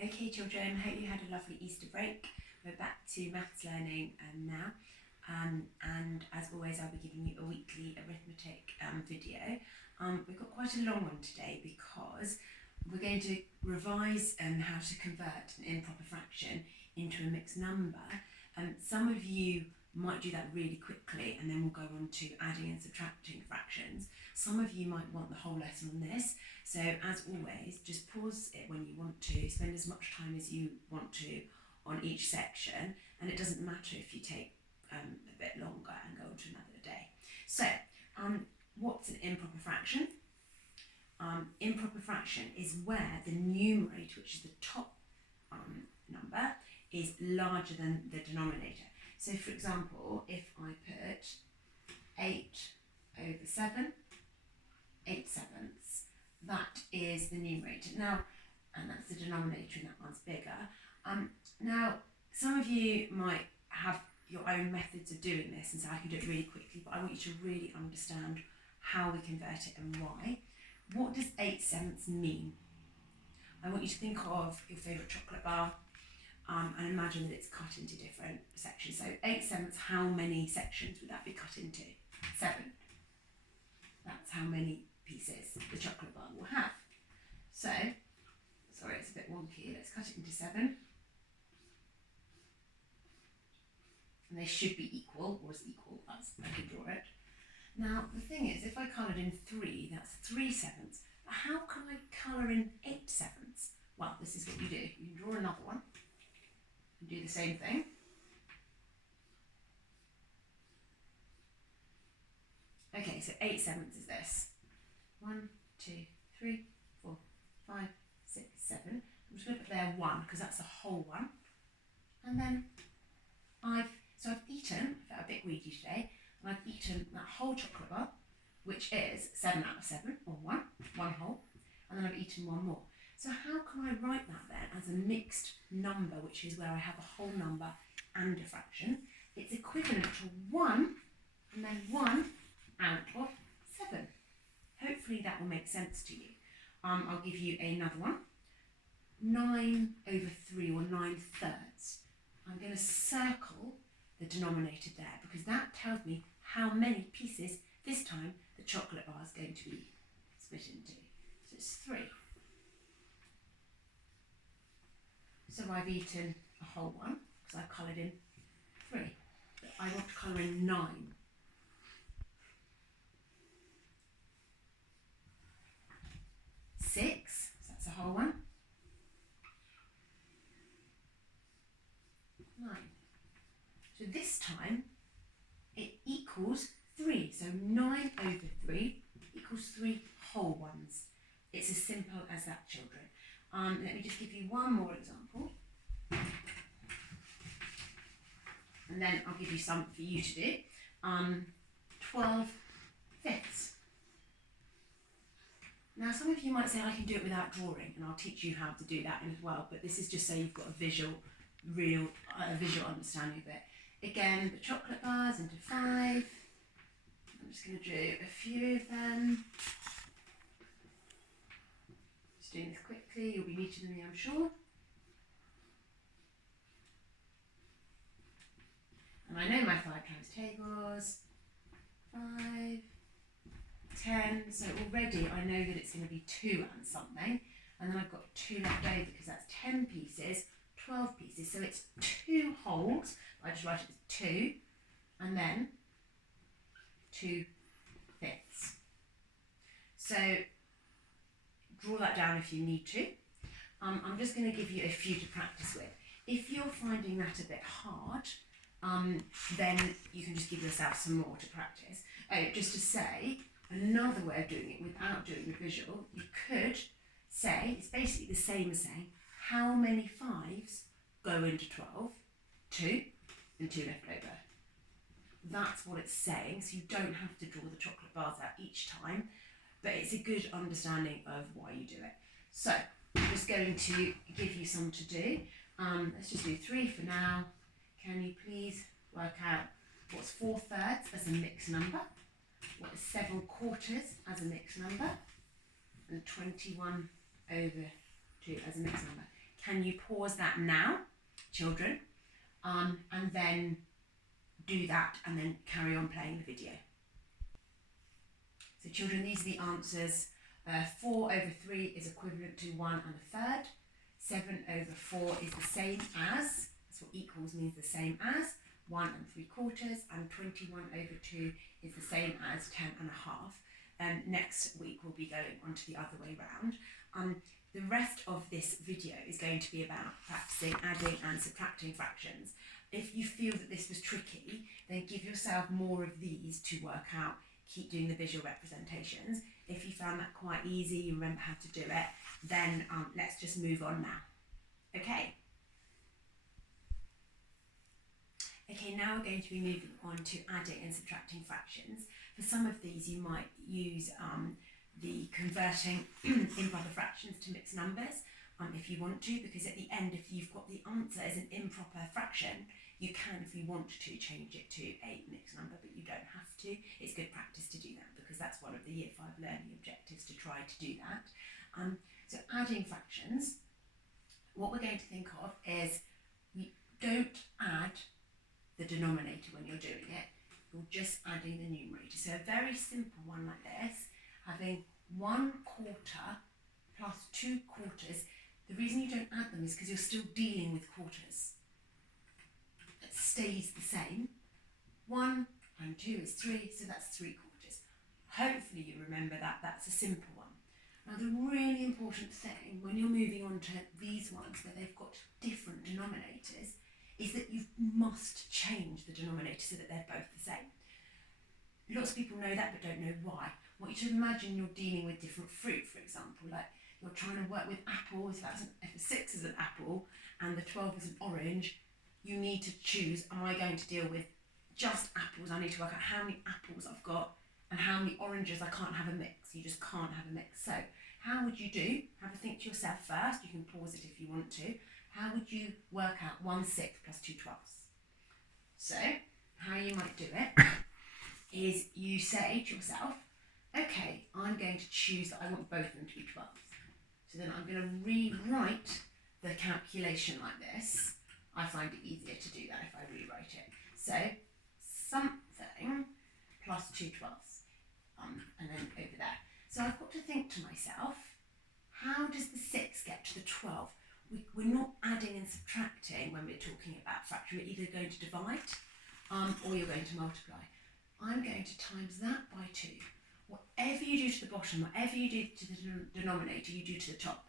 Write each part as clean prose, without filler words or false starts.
Okay children, hope you had a lovely Easter break. We're back to maths learning now, and as always I'll be giving you a weekly arithmetic video. We've got quite a long one today because we're going to revise how to convert an improper fraction into a mixed number. Some of you might do that really quickly and then we'll go on to adding and subtracting fractions. Some of you might want the whole lesson on this, so as always just pause it when you want to, spend as much time as you want to on each section, and it doesn't matter if you take a bit longer and go on to another day. So what's an improper fraction? Improper fraction is where the numerator, which is the top number, is larger than the denominator. So for example, if I put 8 over 7, 8 sevenths, that is the numerator. Now, and that's the denominator, and that one's bigger. Now, some of you might have your own methods of doing this, and so I can do it really quickly, but I want you to really understand how we convert it and why. What does 8 sevenths mean? I want you to think of your favourite chocolate bar, and imagine that it's cut into different sections. So 8 sevenths, how many sections would that be cut into? 7. That's how many pieces the chocolate bar will have. So, sorry, it's a bit wonky. Let's cut it into 7. And they should be equal, or as equal as I can draw it. Now, the thing is, if I coloured in 3, that's 3 sevenths. But how can I colour in 8 sevenths? Well, this is what you do. You can draw another one and do the same thing. Okay, so 8 sevenths is this. 1, 2, 3, 4, 5, 6, 7. I'm just going to put there 1 because that's the whole one. And then I've eaten, I felt a bit greedy today, and I've eaten that whole chocolate bar, which is 7 out of 7, or 1 whole, and then I've eaten 1 more. So how can I write that then as a mixed number, which is where I have a whole number and a fraction? It's equivalent to 1 and then 1 out of 7. Hopefully that will make sense to you. I'll give you another one. 9 over 3, or 9 thirds. I'm going to circle the denominator there because that tells me how many pieces this time the chocolate bar is going to be split into. So it's 3. So I've eaten a whole one because I've coloured in 3. But I want to colour in 9. 6, so that's a whole one. 9. So this time it equals 3. So 9 over 3 equals 3 whole ones. It's as simple as that, children. Let me just give you one more example. And then I'll give you some for you to do. 12 fifths. Now some of you might say I can do it without drawing, and I'll teach you how to do that as well, but this is just so you've got a visual understanding of it. Again, the chocolate bars into 5. I'm just going to do a few of them. Just doing this quickly, you'll be neater than me, I'm sure. And I know my 5 times tables. 5, 10, so already I know that it's going to be 2 and something, and then I've got 2 left over because that's 10 pieces, 12 pieces, so it's 2 wholes. I just write it as 2, and then 2 fifths. So draw that down if you need to. I'm just going to give you a few to practice with. If you're finding that a bit hard, then you can just give yourself some more to practice. Oh, just to say, another way of doing it without doing the visual, you could say, it's basically the same as saying, how many 5s go into 12? 2, and 2 left over. That's what it's saying, so you don't have to draw the chocolate bars out each time, but it's a good understanding of why you do it. So, I'm just going to give you some to do. Let's just do 3 for now. Can you please work out what's 4 thirds as a mixed number? What is 7 quarters as a mixed number? And 21 over 2 as a mixed number. can you pause that now, children, and then do that and then carry on playing the video. So children, these are the answers. 4 over 3 is equivalent to 1 1/3. 7 over 4 is the same as, that's what equals means, the same as 1 3/4, and 21 over 2 is the same as 10 1/2. Next week we'll be going on to the other way round. The rest of this video is going to be about practicing adding and subtracting fractions. If you feel that this was tricky, then give yourself more of these to work out. Keep doing the visual representations. If you found that quite easy, you remember how to do it, then let's just move on now. Okay? Okay, now we're going to be moving on to adding and subtracting fractions. For some of these, you might use the converting improper fractions to mixed numbers if you want to, because at the end, if you've got the answer as an improper fraction, you can, if you want to, change it to a mixed number, but you don't have to. It's good practice to do that because that's one of the Year 5 learning objectives, to try to do that. So adding fractions, what we're going to think of is you don't add the denominator when you're doing it, you're just adding the numerator. So a very simple one like this, having 1/4 plus 2/4. The reason you don't add them is because you're still dealing with quarters. It stays the same. 1 and 2 is 3, so that's 3/4. Hopefully you remember that that's a simple one. Now the really important thing when you're moving on to these ones where they've got different denominators is that you must change the denominator so that they're both the same. Lots of people know that but don't know why. I want you to imagine you're dealing with different fruit, for example, like you're trying to work with apples. If a 6 is an apple and the 12 is an orange, you need to choose, am I going to deal with just apples? I need to work out how many apples I've got and how many oranges. I can't have a mix. You just can't have a mix. So how would you do? Have a think to yourself first. You can pause it if you want to. How would you work out 1/6 plus 2/12? So how you might do it is you say to yourself, okay, I'm going to choose that I want both of them to be 12. So then I'm going to rewrite the calculation like this. I find it easier to do that if I rewrite it. So something plus 2/12, and then over there. So I've got to think to myself, how does the 6 get to the 12? We're not adding and subtracting when we're talking about fraction. We're either going to divide or you're going to multiply. I'm going to times that by 2. Whatever you do to the bottom, whatever you do to the denominator, you do to the top.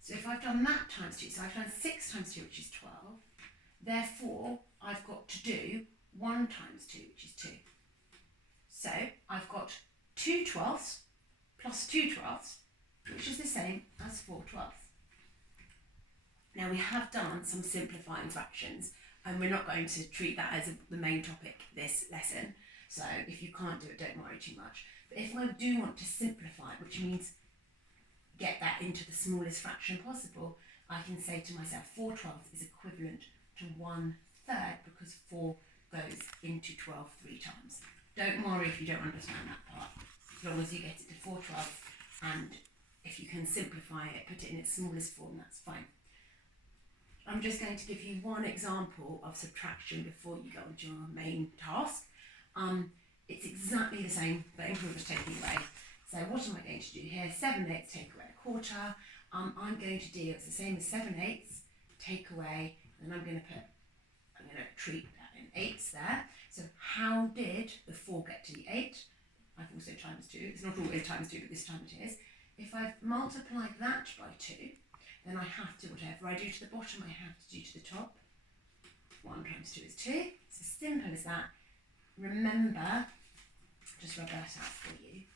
So if I've done that times 2, so I've done 6 times 2, which is 12. Therefore, I've got to do 1 times 2, which is 2. So I've got 2/12 plus 2/12, which is the same as 4/12. Now we have done some simplifying fractions, and we're not going to treat that as the main topic this lesson. So if you can't do it, don't worry too much. But if I do want to simplify it, which means get that into the smallest fraction possible, I can say to myself 4/12 is equivalent to 1/3 because 4 goes into 12 3 times. Don't worry if you don't understand that part, as long as you get it to 4/12, and if you can simplify it, put it in its smallest form, that's fine. I'm just going to give you one example of subtraction before you go on to your main task. It's exactly the same thing, we're just taking away. So what am I going to do here? 7/8 take away 1/4. I'm going to do, it's the same as 7/8 take away, and I'm going to treat that in 8s there. So how did the 4 get to the 8? I've also times 2. It's not always times 2, but this time it is. If I've multiplied that by 2, then I have to, whatever I do to the bottom, I have to do to the top. 1 times 2 is 2. It's as simple as that. Remember, just rub that out for you.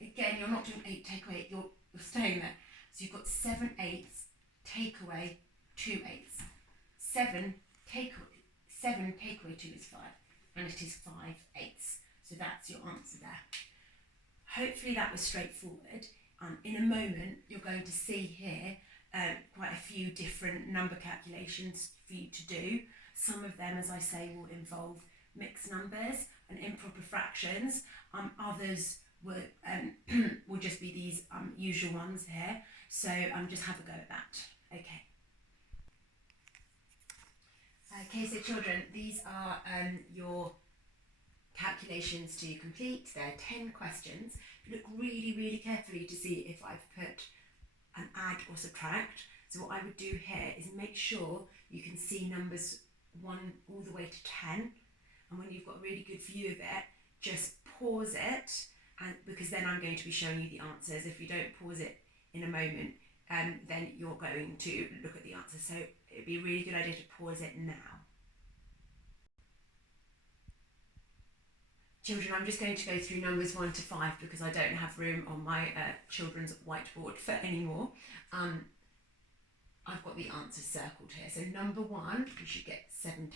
Again, you're not doing 8 take away 8, you're staying there. So you've got 7/8 take away 2/8. 7 take away 2 is 5, and it is 5/8. So that's your answer there. Hopefully that was straightforward. In a moment, you're going to see here quite a few different number calculations for you to do. Some of them, as I say, will involve mixed numbers and improper fractions. Others will just be these usual ones here, so just have a go at that. Okay. Okay, so children, these are your calculations to complete. There are 10 questions. Look really, really carefully to see if I've put an add or subtract. So what I would do here is make sure you can see numbers 1 all the way to 10, and when you've got a really good view of it, just pause it, and because then I'm going to be showing you the answers. If you don't pause it in a moment, then you're going to look at the answers. So it'd be a really good idea to pause it now. Children, I'm just going to go through numbers 1 to 5 because I don't have room on my children's whiteboard for any more. I've got the answers circled here. So number 1, you should get 7/10,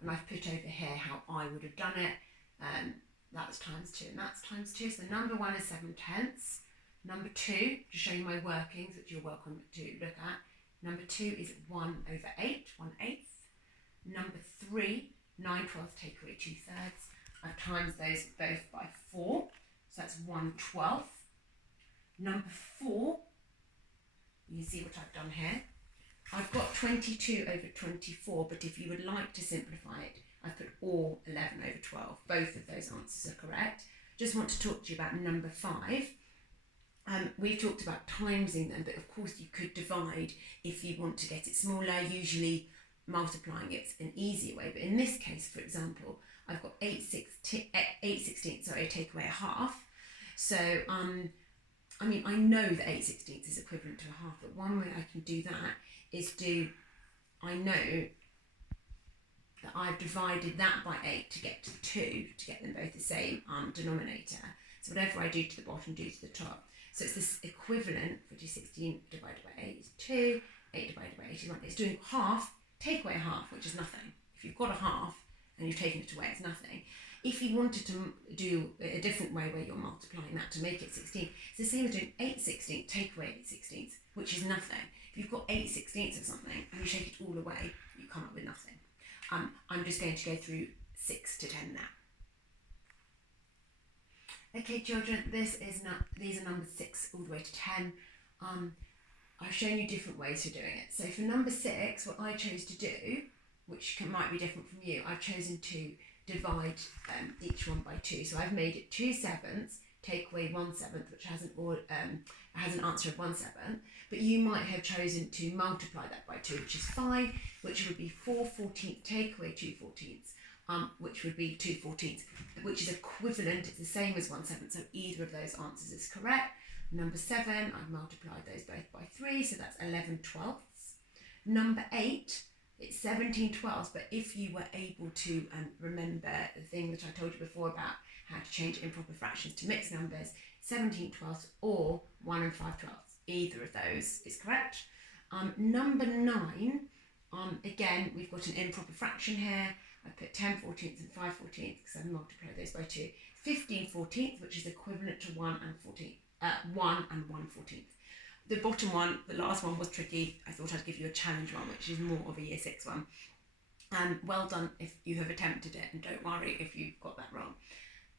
and I've put over here how I would have done it. That's times 2, and that's times 2. So number 1 is 7/10. Number 2, to show you my workings, which you're welcome to look at. Number 2 is 1/8, 1/8. Number 3, 9/12, take away 2/3. I've times those both by 4, so that's 1/12. Number 4, you can see what I've done here. I've got 22 over 24, but if you would like to simplify it, I've put or 11 over 12. Both of those answers are correct. Just want to talk to you about number 5. We've talked about timesing them, but of course you could divide if you want to get it smaller. Usually multiplying it's an easier way, but in this case, for example, I've got 8/16, sorry, take away a half. So, I mean, I know that 8/16 is equivalent to a half, but one way I can do that is I know that I've divided that by 8 to get to 2, to get them both the same denominator. So whatever I do to the bottom, do to the top. So it's this equivalent, which is 16 divided by 8 is 2, 8 divided by 8 is 1. It's doing half, take away a half, which is nothing. If you've got a half and you've taken it away, it's nothing. If you wanted to do a different way where you're multiplying that to make it 16, it's the same as doing 8/16, take away 8/16, which is nothing. If you've got 8/16 of something and you take it all away, you come up with nothing. I'm just going to go through 6 to 10 now. Okay, children, these are numbers 6 all the way to 10. I've shown you different ways for doing it. So for number 6, what I chose to do, which might be different from you, I've chosen to divide each one by 2. So I've made it 2/7, take away 1/7, which has an answer of 1/7. But you might have chosen to multiply that by 2, which is 5, which would be 4/14, take away 2/14, which would be 2/14, which is equivalent. It's the same as 1/7. So either of those answers is correct. Number 7, I've multiplied those both by 3, so that's 11/12. Number 8, it's 17/12, but if you were able to remember the thing that I told you before about how to change improper fractions to mixed numbers, 17/12 or 1 5/12, either of those is correct. Number 9, again, we've got an improper fraction here. I put 10/14 and 5/14 because I've multiplied those by 2. 15/14, which is equivalent to 1 and 1/14. The bottom one, the last one was tricky. I thought I'd give you a challenge one, which is more of a year 6 one. Well done if you have attempted it, and don't worry if you've got that wrong.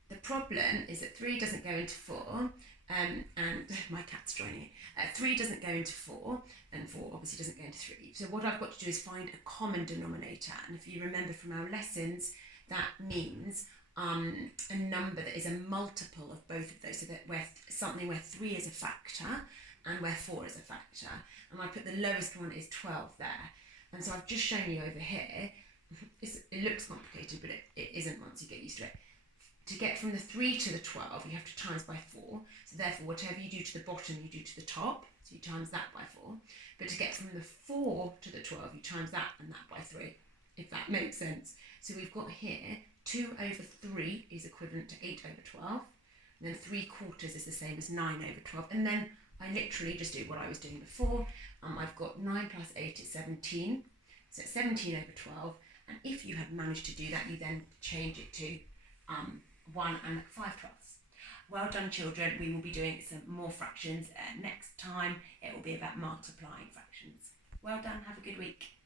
The problem is that 3 doesn't go into 4, and my cat's joining it. 3 doesn't go into 4, and 4 obviously doesn't go into 3. So what I've got to do is find a common denominator, and if you remember from our lessons, that means a number that is a multiple of both of those, so that where 3 is a factor and where 4 is a factor. And I put the lowest one is 12 there. And so I've just shown you over here, it looks complicated, but it isn't once you get used to it. To get from the 3 to the 12, you have to times by 4. So therefore, whatever you do to the bottom, you do to the top. So you times that by 4. But to get from the 4 to the 12, you times that and that by 3, if that makes sense. So we've got here 2/3 is equivalent to 8/12. And then 3/4 is the same as 9/12. And then I literally just do what I was doing before. I've got 9 plus 8 is 17. So it's 17/12. And if you have managed to do that, you then change it to 1 and 5/12. Well done, children. We will be doing some more fractions next time. It will be about multiplying fractions. Well done. Have a good week.